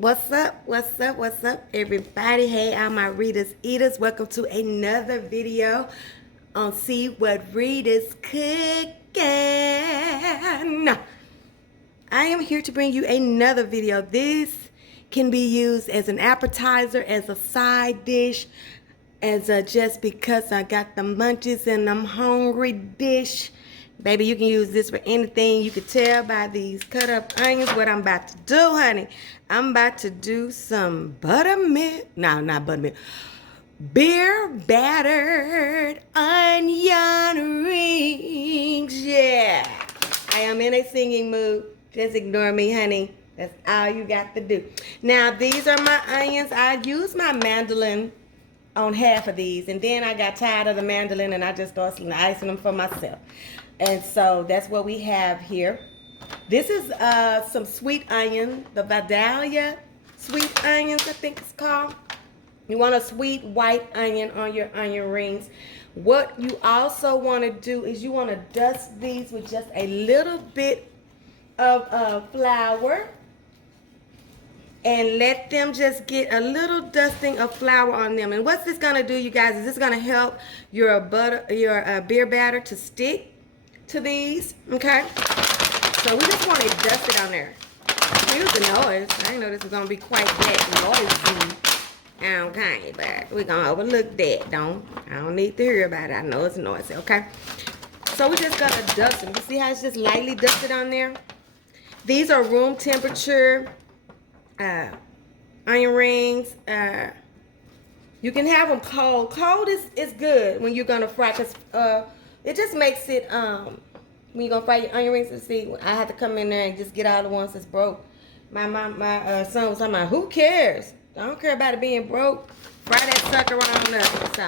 What's up? What's up? What's up, everybody? Hey, all my readers, eaters. Welcome to another video on See What Readers Cooking. I am here to bring you another video. This can be used as an appetizer, as a side dish, as a just because I got the munchies and I'm hungry dish. Baby, you can use this for anything. You can tell by these cut up onions what I'm about to do, honey. I'm about to do some buttermilk. No, not buttermilk. Beer battered onion rings. Yeah. I am in a singing mood. Just ignore me, honey. That's all you got to do. Now, these are my onions. I use my mandolin on half of these, and then I got tired of the mandolin and I just started slicing them for myself. And so that's what we have here. This is some sweet onion, the Vidalia sweet onions, I think it's called. You want a sweet white onion on your onion rings. What you also want to do is you want to dust these with just a little bit of flour. And let them just get a little dusting of flour on them. And what's this gonna do, you guys, is this gonna help your beer batter to stick to these, okay? So we just want to dust it on there. Here's the noise. I didn't know this was gonna be quite that noisy. Okay, but we're gonna overlook that. I don't need to hear about it. I know it's noisy, okay? So we're just gonna dust them. You see how it's just lightly dusted on there? These are room temperature onion rings. You can have them cold. Cold is good when you're gonna fry, because it just makes it when you're gonna fry your onion rings. See, I had to come in there and just get all the ones that's broke. My son was talking about, who cares? I don't care about it being broke. Fry that sucker on up. So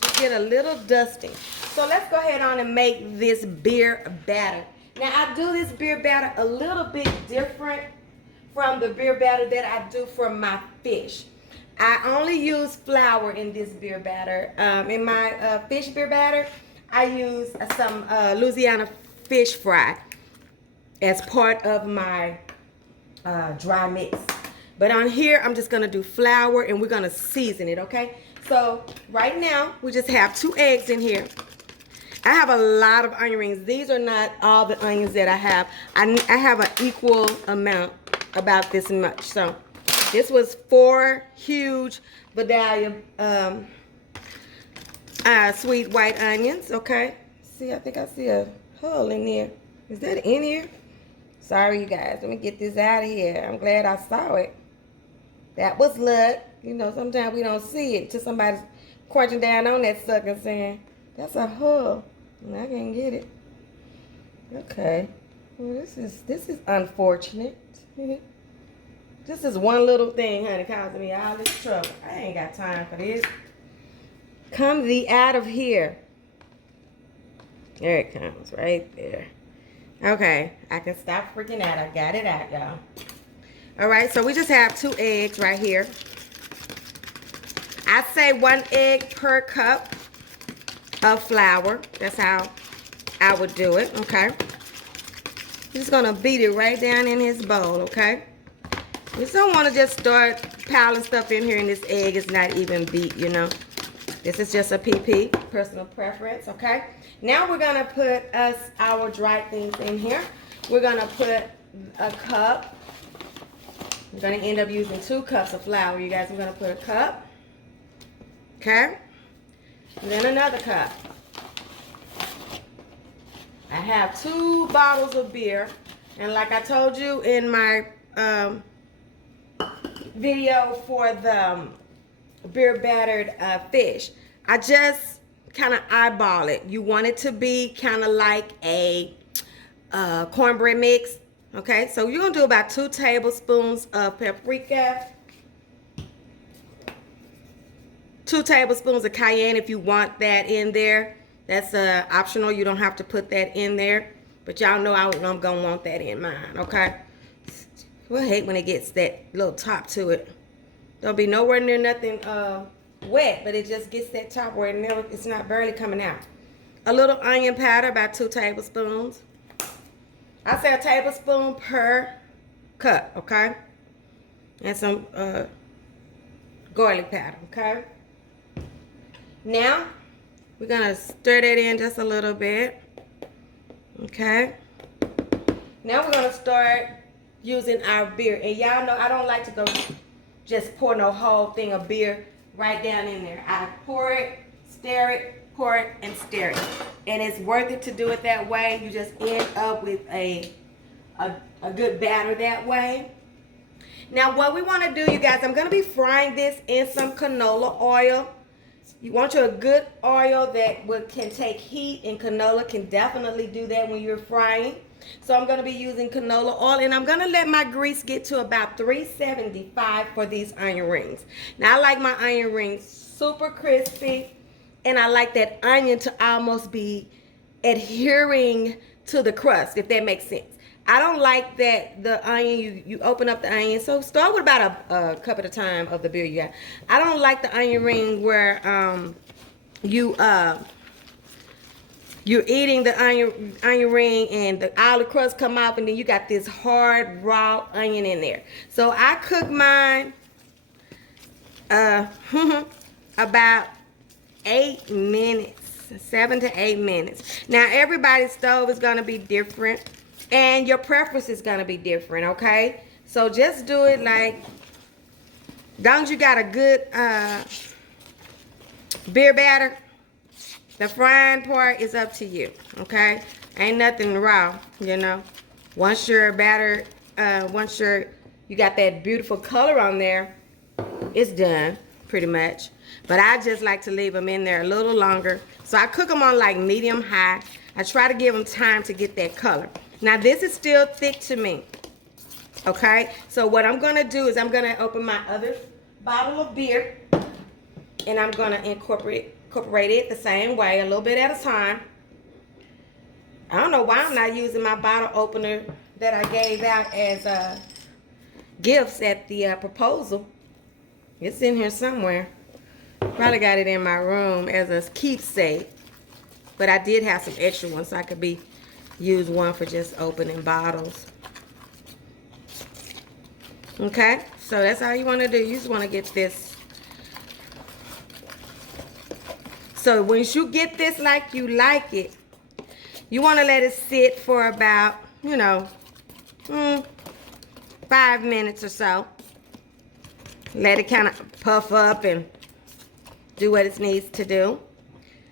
just get a little dusting. So let's go ahead on and make this beer batter. Now I do this beer batter a little bit different from the beer batter that I do for my fish. I only use flour in this beer batter. In my fish beer batter, I use some Louisiana fish fry as part of my dry mix. But on here, I'm just gonna do flour and we're gonna season it, okay? So right now, we just have 2 eggs in here. I have a lot of onion rings. These are not all the onions that I have. I have an equal amount, about this much. So this was 4 huge Vidalia sweet white onions, okay? See, I think I see a hole in there. Is that in here? Sorry, you guys. Let me get this out of here. I'm glad I saw it. That was luck. You know, sometimes we don't see it till somebody's crunching down on that sucker and saying, that's a hole. And I can't get it. Okay. Well, this is unfortunate. This is one little thing, honey, causing me all this trouble. I ain't got time for this. Come thee out of here. There it comes, right there. Okay, I can stop freaking out. I got it out, y'all. All right, so we just have 2 eggs right here. I say 1 egg per cup of flour. That's how I would do it, okay? Just gonna beat it right down in his bowl, okay? You just don't want to just start piling stuff in here and this egg is not even beat, you know. This is just a PP, personal preference, okay? Now we're gonna put our dried things in here. We're gonna put a cup. We're gonna end up using 2 cups of flour, you guys. We're gonna put a cup, okay? And then another cup. I have 2 bottles of beer, and like I told you in my video for the beer battered fish, I just kind of eyeball it. You want it to be kind of like a cornbread mix, okay? So you're gonna do about 2 tablespoons of paprika, 2 tablespoons of cayenne if you want that in there. That's optional. You don't have to put that in there. But y'all know I'm going to want that in mine, okay? We'll hate when it gets that little top to it. Don't be nowhere near nothing wet, but it just gets that top where it's not barely coming out. A little onion powder, about 2 tablespoons. I say a tablespoon per cup, okay? And some garlic powder, okay? Now, we're gonna stir that in just a little bit, okay? Now we're gonna start using our beer. And y'all know I don't like to go just pour no whole thing of beer right down in there. I pour it, stir it, pour it, and stir it. And it's worth it to do it that way. You just end up with a good batter that way. Now what we want to do, you guys, I'm going to be frying this in some canola oil. You want your good oil that can take heat, and canola can definitely do that when you're frying. So I'm going to be using canola oil, and I'm going to let my grease get to about 375 for these onion rings. Now I like my onion rings super crispy, and I like that onion to almost be adhering to the crust, if that makes sense. I don't like that the onion, you open up the onion. So start with about a cup at a time of the beer you got. I don't like the onion ring where you're eating the onion ring and all the crust come out, and then you got this hard raw onion in there. So I cook mine about 8 minutes, 7 to 8 minutes. Now everybody's stove is gonna be different, and your preference is gonna be different, okay? So just do it like, as long as you got a good beer batter, the frying part is up to you, okay? Ain't nothing raw, you know. Once your batter, once you got that beautiful color on there, it's done, pretty much. But I just like to leave them in there a little longer. So I cook them on like medium high. I try to give them time to get that color. Now this is still thick to me, okay? So what I'm gonna do is I'm gonna open my other bottle of beer, and I'm gonna incorporate it the same way, a little bit at a time. I don't know why I'm not using my bottle opener that I gave out as gifts at the proposal. It's in here somewhere. Probably got it in my room as a keepsake. But I did have some extra ones, so I could use one for just opening bottles. Okay, so that's all you want to do. You just want to get this. So once you get this like you like it, you want to let it sit for about, 5 minutes or so. Let it kind of puff up and do what it needs to do.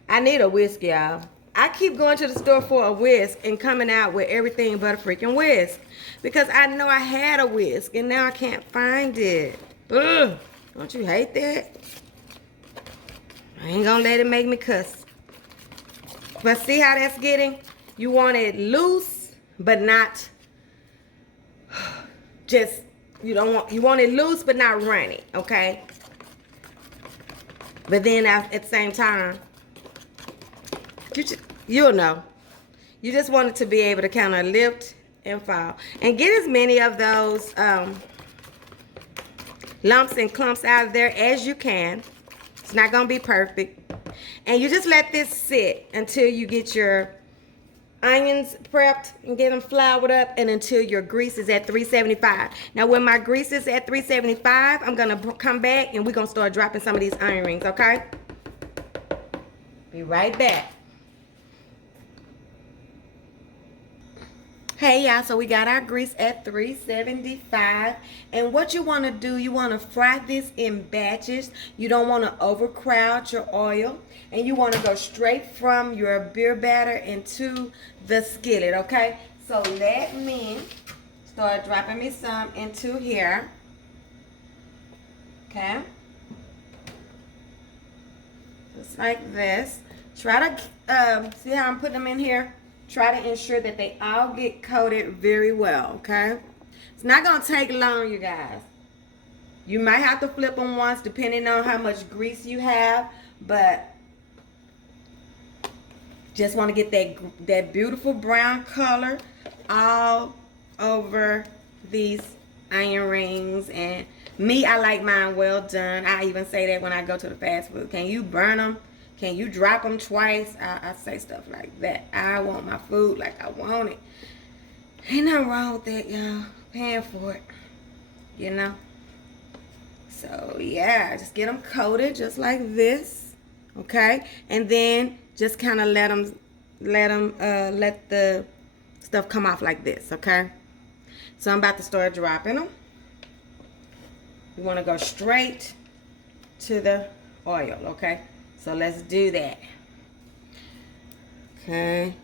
I need a whisk, y'all. I keep going to the store for a whisk and coming out with everything but a freaking whisk, because I know I had a whisk and now I can't find it. Ugh, don't you hate that? I ain't gonna let it make me cuss. But see how that's getting? You want it loose, but not just, you want it loose, but not runny, okay? But then at the same time, you'll know. You just want it to be able to kind of lift and fall. And get as many of those lumps and clumps out of there as you can. It's not going to be perfect. And you just let this sit until you get your onions prepped and get them floured up, and until your grease is at 375. Now when my grease is at 375, I'm going to come back and we're going to start dropping some of these onion rings, okay? Be right back. Hey y'all, so we got our grease at 375, and what you want to do, you want to fry this in batches. You don't want to overcrowd your oil, and you want to go straight from your beer batter into the skillet, okay? So let me start dropping me some into here, okay? Just like this. Try to see how I'm putting them in here? Try to ensure that they all get coated very well, okay? It's not going to take long, you guys. You might have to flip them once depending on how much grease you have, but just want to get that beautiful brown color all over these onion rings. And me, I like mine well done. I even say that when I go to the fast food. Can you burn them? Can you drop them twice? I say stuff like that. I want my food like I want it. Ain't nothing wrong with that, y'all. paying for it, you know. So yeah, just get them coated just like this, okay? And then just kind of let the stuff come off like this, okay? So I'm about to start dropping them. You want to go straight to the oil, okay? So let's do that. Okay.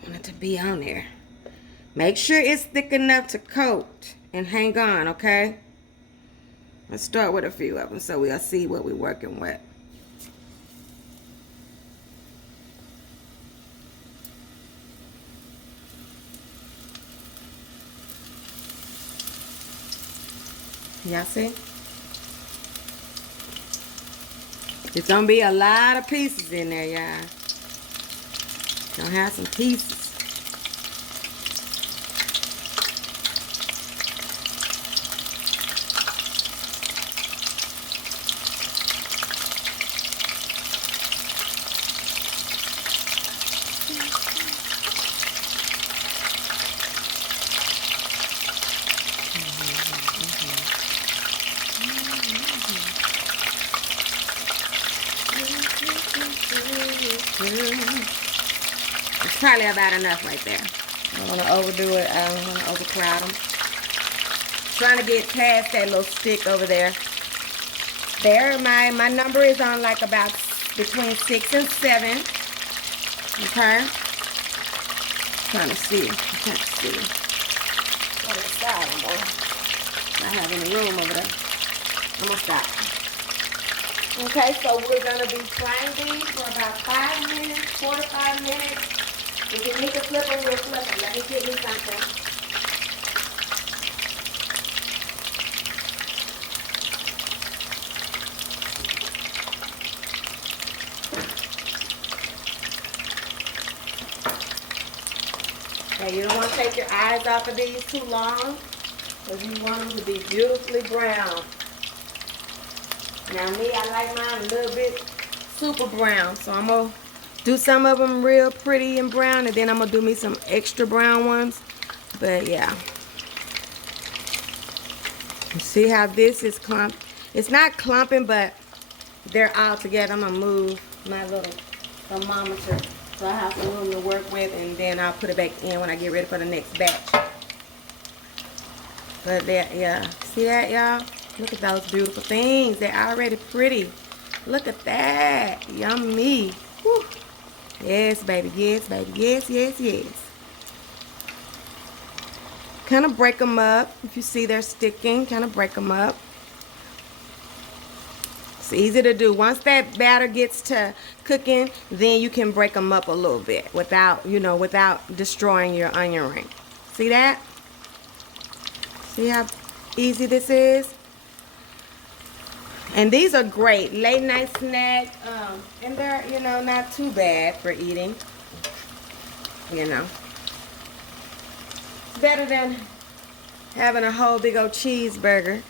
I want it to be on there. Make sure it's thick enough to coat and hang on, okay? Let's start with a few of them so we'll see what we're working with. Y'all see? It's gonna be a lot of pieces in there, y'all. Gonna have some pieces. It's probably about enough right there. I don't want to overdo it. I don't want to overcrowd them. Trying to get past that little stick over there. There, my number is on like about between 6 and 7. Okay. Trying to see. I can't see. On the side more. Not having any room over there. I'm gonna stop. Okay, so we're gonna be frying these for about 5 minutes, 4 to 5 minutes. If you need to flip them, we'll flip them. Let me get you something. Okay, you don't want to take your eyes off of these too long, because you want them to be beautifully brown. Now me, I like mine a little bit super brown, so I'm going to do some of them real pretty and brown, and then I'm going to do me some extra brown ones. But yeah. You see how this is clumped? It's not clumping, but they're all together. I'm going to move my little thermometer so I have some room to work with, and then I'll put it back in when I get ready for the next batch. But there, yeah. See that, y'all? Look at those beautiful things. They're already pretty. Look at that. Yummy. Whew. Yes, baby. Yes, baby. Yes, yes, yes. Kind of break them up. If you see they're sticking, kind of break them up. It's easy to do. Once that batter gets to cooking, then you can break them up a little bit without, you know, without destroying your onion ring. See that? See how easy this is? And these are great late night snack, and they're, you know, not too bad for eating, you know. It's better than having a whole big old cheeseburger.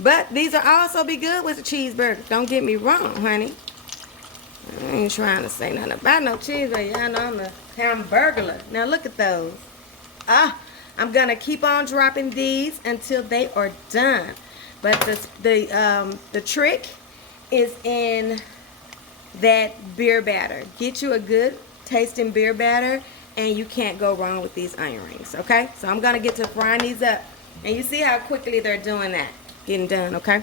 But these will also be good with a cheeseburger. Don't get me wrong, honey. I ain't trying to say nothing about no cheeseburger. Y'all know I'm a hamburglar. Now look at those. I'm gonna keep on dropping these until they are done. But the trick is in that beer batter. Get you a good tasting beer batter, and you can't go wrong with these onion rings, okay? So I'm gonna get to frying these up, and you see how quickly they're doing that, getting done, okay?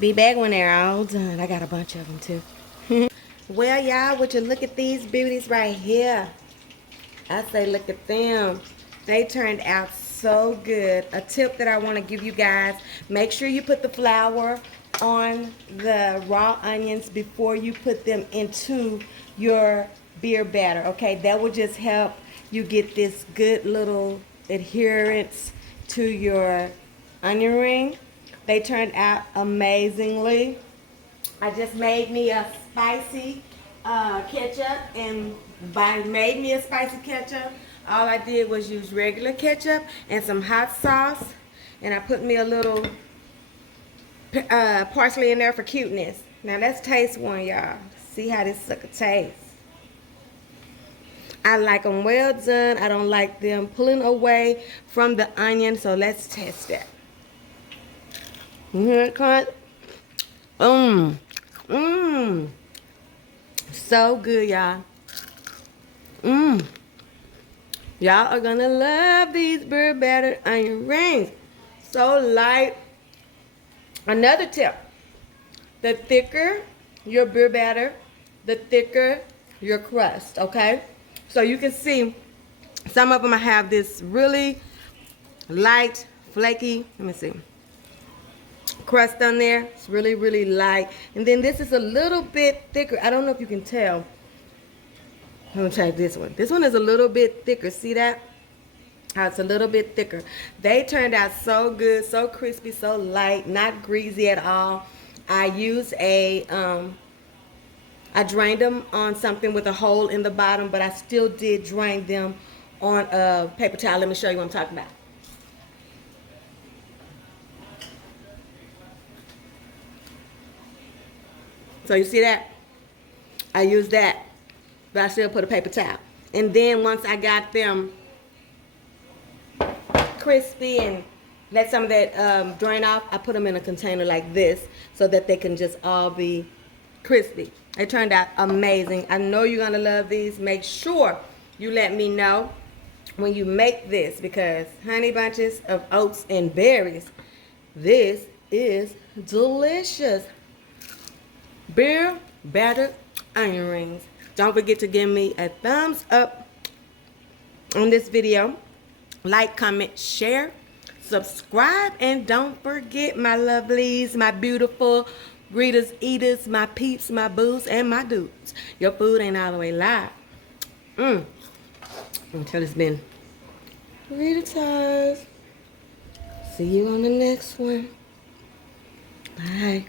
Be back when they're all done. I got a bunch of them too. Well, y'all, would you look at these beauties right here? I say look at them. They turned out so good. A tip that I want to give you guys: make sure you put the flour on the raw onions before you put them into your beer batter, okay? That will just help you get this good little adherence to your onion ring. They turned out amazingly. I just made me a spicy ketchup, and made me a spicy ketchup. All I did was use regular ketchup and some hot sauce, and I put me a little parsley in there for cuteness. Now let's taste one, y'all. See how this sucker tastes. I like them well done. I don't like them pulling away from the onion. So let's test that. Here it comes. Mmm. So good, y'all. Mmm. Y'all are gonna love these beer battered onion rings. So light. Another tip. The thicker your beer batter, the thicker your crust, okay? So you can see some of them have this really light, flaky, let me see, crust on there. It's really, really light. And then this is a little bit thicker. I don't know if you can tell. I'm gonna try this one. This one is a little bit thicker. See that? How it's a little bit thicker. They turned out so good, so crispy, so light, not greasy at all. I used I drained them on something with a hole in the bottom, but I still did drain them on a paper towel. Let me show you what I'm talking about. So you see that? I used that, but I still put a paper towel. And then once I got them crispy and let some of that drain off, I put them in a container like this so that they can just all be crispy. It turned out amazing. I know you're gonna love these. Make sure you let me know when you make this, because honey bunches of oats and berries, this is delicious. Beer battered onion rings. Don't forget to give me a thumbs up on this video. Like, comment, share, subscribe, and don't forget, my lovelies, my beautiful readers, eaters, my peeps, my boos, and my dudes. Your food ain't all the way live. Until it's been reader-tized. See you on the next one. Bye.